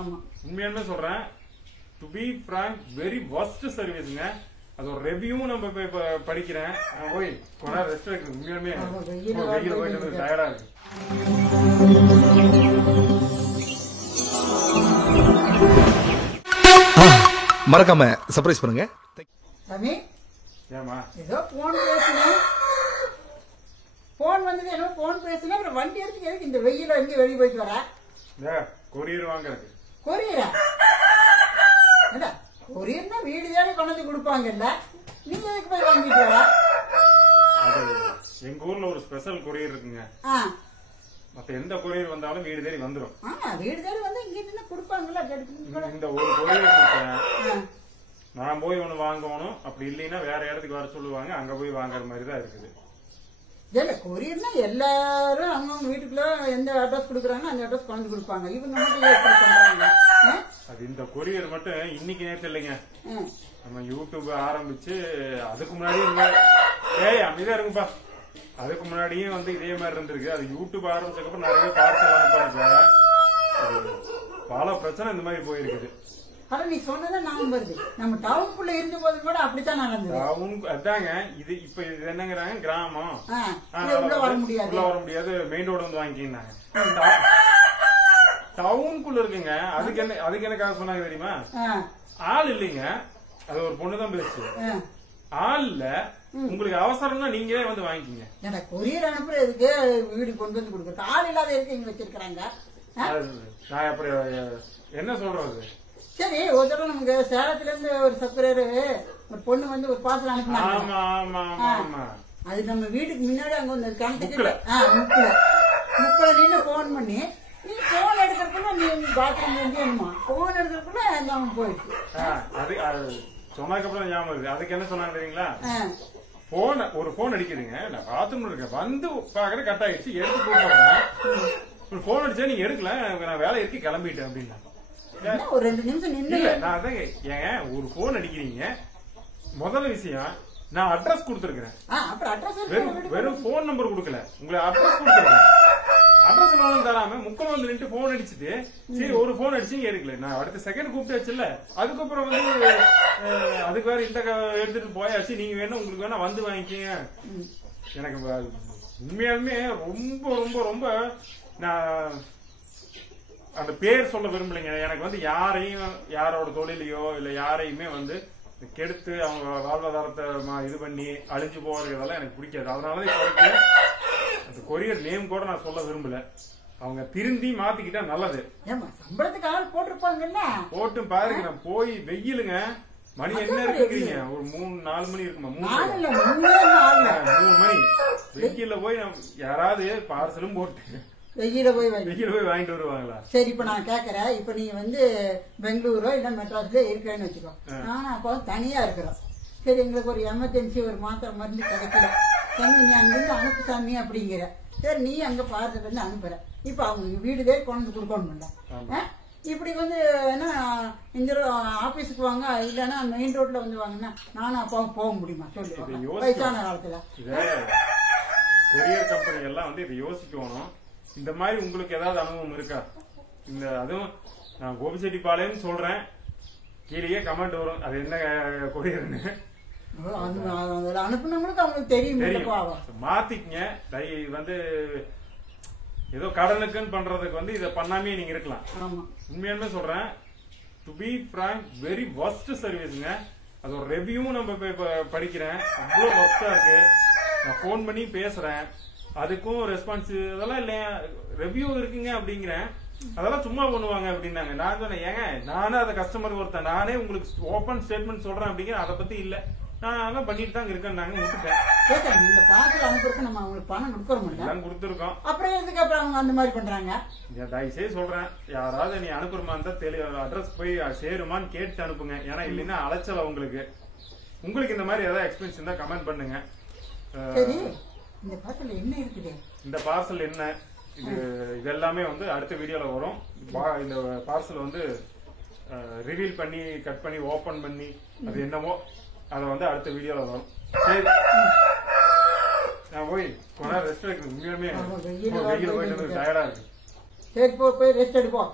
உண்மையாலுமே சொல்றேன், to be frank very worst சர்வீஸ்ங்க. அது ஒரு ரெவியூவும் நம்ம படிக்கிறேன். போய் கொஞ்ச நேரம் ரெஸ்ட் எடுக்குது. உண்மையாலுமே வெயில் போயிட்டு டயர்டா இருக்கு. மறக்காம சர்ப்ரைஸ் பண்ணுங்க. ஏமா ஏதோ போன் பேசுனேன், போன் வந்தது என்ன போன் பேசுனேன். அப்புறம் வண்டி எடுத்து எதுக்கு இந்த வெயில எங்க வெளியே போயிட்டு வர? கொரியர் வாங்கறதுக்கு. கொரியரா? கொரியர்னா வீடு தேடி கொண்டு வந்து கொடுப்பாங்கல்ல, நீங்க எதுக்கு போய் வாங்கிட்டு வர? அது எங்க ஊர்ல ஒரு ஸ்பெஷல் கொரியர் இருக்குங்க. மத்த எந்த கொரியர் வந்தாலும் வீடு தேடி வந்துடும். வீடு தேடி வந்து இங்க கொடுப்பாங்கல்ல. இந்த ஒரு கொரியர் நான் போய் ஒண்ணு வாங்கணும், அப்படி இல்லைன்னா வேற இடத்துக்கு வர சொல்லுவாங்க, அங்க போய் வாங்குற மாதிரி தான் இருக்குது. இல்ல கொரியர்னா எல்லாரும் அவங்க வீட்டுக்குள்ள எந்த அட்ரஸ் கொடுக்குறாங்க அந்த அட்ரஸ் கொண்டு கொடுப்பாங்க. இவங்க மட்டும் எப்படி பண்றாங்க? அது இந்த கொரியர் மட்டும் இன்னைக்கு நேற்று இல்லைங்க. நம்ம யூடியூப் ஆரம்பிச்சு அதுக்கு முன்னாடி அமைதியா இருக்குப்பா. அதுக்கு முன்னாடியே வந்து இதே மாதிரி இருந்திருக்கு. அது யூடியூப் ஆரம்பிச்சதுக்கப்புறம் நிறைய பார்சல் அனுப்புறாங்க. பல பிரச்சனை இந்த மாதிரி போயிருக்குது. ஆனா நீ சொன்னதான் ஞாபகம் வருது, நம்ம டவுனுக்குள்ள இருந்த போது கூட அப்படித்தான் நடந்தது. டவுன் அதாங்க. இது இப்ப இது என்னங்கிறாங்க, கிராமம் உள்ள வர முடியாது, மெயின் ரோடு வந்து வாங்கிக்கினாங்க. டவுனுக்குள்ள இருக்குங்க. அதுக்கு என்ன காசு சொன்னாங்க தெரியுமா? ஆள் இல்லைங்க, அது ஒரு பொண்ணுதான் பேசு. ஆள் இல்ல, உங்களுக்கு அவசரம்னா நீங்களே வந்து வாங்கிக்கிங்க. எனக்கு கொரியர் அனுப்புறதுக்கு வீடு கொண்டு வந்து கொடுக்குறது ஆள் இல்லாத இருக்கு இங்க வச்சிருக்காங்க. நான் அப்புறம் என்ன சொல்றது? சரி, ஒரு தடவை நமக்கு சேலத்துல இருந்து ஒரு சப்ஸ்கிரைபர் ஒரு பொண்ணு வந்து ஒரு பார்சல் அனுப்பினாங்க. அது நம்ம வீட்டுக்கு முன்னாடி அங்க வந்து கிணத்துக்கு முக்குல நின்று போன் பண்ணி, நீ போன் எடுக்கிறதுக்குள்ள நீ பாத்ரூம் வேண்டியமா போன் எடுக்கிறதுக்குள்ள எல்லாம் போயிடுச்சு. அது சொன்னதுக்கு அப்புறம் ஞாபகம் இருக்கு. அதுக்கு என்ன சொன்னாங்க தெரியுங்களா? ஒரு போன் அடிக்குதுங்க, நான் பாத்ரூம்ல இருக்கேன், வந்து பாக்குற கட் ஆயிடுச்சு, எடுத்து கூப்பிடுறேன். போன் அடிச்சா நீங்க எடுக்கல, நான் வேலை இருக்கு கிளம்பிட்டேன் அப்படின்னா. ஒரு 2 நிமிஷம் நின்று நான் அதாங்க, ஏங்க ஒரு போன் அடிக்கிறீங்க, முதல்ல விஷயம் நான் அட்ரஸ் கொடுத்துருக்கேன். வெறும் போன் நம்பர் கொடுக்கல, உங்களை அட்ரஸ் கொடுத்துருக்கேன். அட்ரஸ் தராம முக்கில் வந்து நின்று போன் அடிச்சுட்டு, சரி ஒரு போன் அடிச்சு எடுக்கல, நான் அடுத்த செகண்ட் கூப்பிட்டு வச்சுல. அதுக்கப்புறம் வந்து அதுக்கு வேற இந்த எடுத்துட்டு போயாச்சு, நீங்க வேணும் உங்களுக்கு வேணா வந்து வாங்கிக்கீங்க. எனக்கு உண்மையாலுமே ரொம்ப ரொம்ப ரொம்ப நான் அந்த பேர் சொல்ல விரும்பலைங்க. எனக்கு வந்து யாரையும் யாரோட தொழிலையோ இல்ல யாரையுமே வந்து கெடுத்து அவங்க வாழ்வாதாரத்தை இது பண்ணி அழிஞ்சு போறதெல்லாம் எனக்கு பிடிக்காது. அதனாலதான் அந்த கொரியர் நேம் கூட நான் சொல்ல விரும்பல. அவங்க திருந்தி மாத்திக்கிட்டா நல்லது. சம்பளத்துக்கு ஆள் போட்டிருப்பாங்கல்ல, போட்டு பாருங்க. நான் போய் வெயிலுங்க, மணி என்ன இருக்குறீங்க, ஒரு 3-4 மணி இருக்குமா? 3 மணி வெயில போய் யாராவது பார்சலும் போட்டு வெயில போய் வாங்கிட்டு வருவாங்களா? சரி, இப்ப நான் கேக்குறேன், இப்ப நீங்க வந்து பெங்களூரோ இல்ல மெட்ராஸ்ல இருக்கேன்னு வச்சுக்கோ. நானும் அப்போ தனியா இருக்கிறோம். சரி, எங்களுக்கு ஒரு எமர்ஜென்சி ஒரு மாத்திரை மருந்து கிடைக்கல, தம்பி நீ அங்கிருந்து அனுப்பு சாமி அப்படிங்கிற. சரி, நீ அங்க பார்த்து வந்து அனுப்புற. இப்ப அவங்க வீடு தேடி கொண்டு கொடுக்கணும். இப்படி வந்து என்ன இந்த ஆபீஸுக்கு வாங்க, இல்லன்னா மெயின் ரோட்ல வந்து வாங்கினா நானும் அப்பாவும் போக முடியுமா சொல்லி வயசான காலத்துல? கொரியர் கம்பெனி எல்லாம் வந்து இதை யோசிக்கணும். இந்த மாதிரி உங்களுக்கு ஏதாவது அனுபவம் இருக்கா? இந்த அதுவும் நான் கோபிச்செட்டிப்பாளையம் சொல்றேன், கீழே கமெண்ட் வரும், அது என்ன கொரியர்னு அனுப்புனவங்களுக்கு அவங்களுக்கு தெரியும். மாத்திக்கங்க. வந்து ஏதோ கடனுக்குன்னு பண்றதுக்கு வந்து இதை பண்ணாமே நீங்க இருக்கலாம். உண்மையாலுமே சொல்றேன், to be frank very worst சர்வீஸ்ங்க. அது ஒரு ரெவியூவும் நம்ம படிக்கிறேன். அவ்வளவு வர்ஸ்டா இருக்கு. நான் போன் பண்ணி பேசுறேன், அதுக்கும் ரெஸ்பான்ஸ் அதெல்லாம் இல்லையா, ரெவியூ இருக்குங்க அப்படிங்கிறேன். அதெல்லாம் சும்மா பண்ணுவாங்க அப்படின்னாங்க. நான் சொன்னேன், ஏங்க நானே அதை கஸ்டமருக்கு ஒருத்தன், நானே உங்களுக்கு ஓபன் ஸ்டேட்மெண்ட் சொல்றேன் அப்படிங்கிற, அதை பத்தி இல்ல, நான் அதெல்லாம் பண்ணிட்டு தான் இருக்கேன். நாங்க விட்டுட்டேன். இந்த பார்சல் அனுப்புறதுக்கு நம்ம அவங்களுக்கு பணம் கொடுக்கறோம், கொடுத்துருக்கோம். அப்புறம் எதுக்கு அப்புறம் அவங்க அந்த மாதிரி பண்றாங்க? தயவுசெய்து சொல்றேன், யாராவது நீ அனுப்புறமா இருந்தா அட்ரஸ் போய் சேருமான்னு கேட்டு அனுப்புங்க. ஏன்னா இல்லைன்னா அலைச்சல் உங்களுக்கு இந்த மாதிரி ஏதாவது எக்ஸ்பீரியன்ஸ் இருந்தா கமெண்ட் பண்ணுங்க. இந்த பார்சல் என்ன இருக்குது? இந்த பார்சல் என்ன இது எல்லாமே வந்து அடுத்த வீடியோல வரும். இந்த பார்சல் வந்து ரிவீல் பண்ணி கட் பண்ணி ஓபன் பண்ணி அது என்னமோ அதை வந்து அடுத்த வீடியோல வரும். சரி, நான் போய் கொஞ்ச நேரம் ரெஸ்ட் எடுக்கிறேன். உண்மையுமே வெயில் போயிட்டு டயர்டா இருக்கு. சரி, போய் ரெஸ்ட் எடுப்போம்.